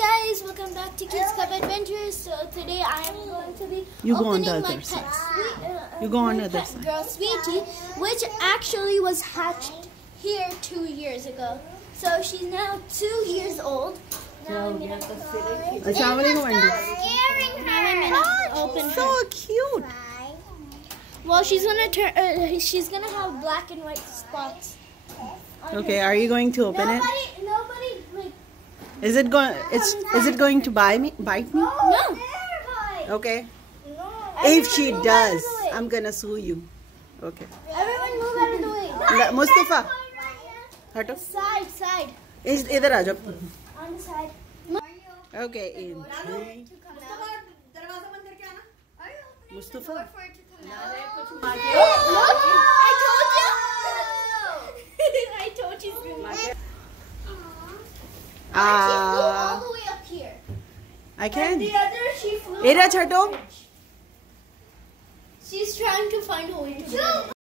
guys, welcome back to Kids Club Adventures. So today I am going to be opening my pet. You go on the other side. Girl Sweetie, which actually was hatched here 2 years ago. So she's now 2 years old. Now I'm gonna Assalamualaikum, Andy. scaring her. Open her. So cute. Well, she's gonna turn. She's gonna have black and white spots. Okay, are you going to open it? Nobody like. Is it going? Is it going to bite me? No. Okay. No. If she Everyone move does, out of the way. I'm gonna sue you. Okay. Everyone move out of the way. Mustafa, हटो. Side. इधर आ जाओ. On the side. Okay, in 3. Mustafa. Look, I told you. I told you. She flew all the way up here. I can. And the other, she flew. इधर हटो. She's trying to find a way to.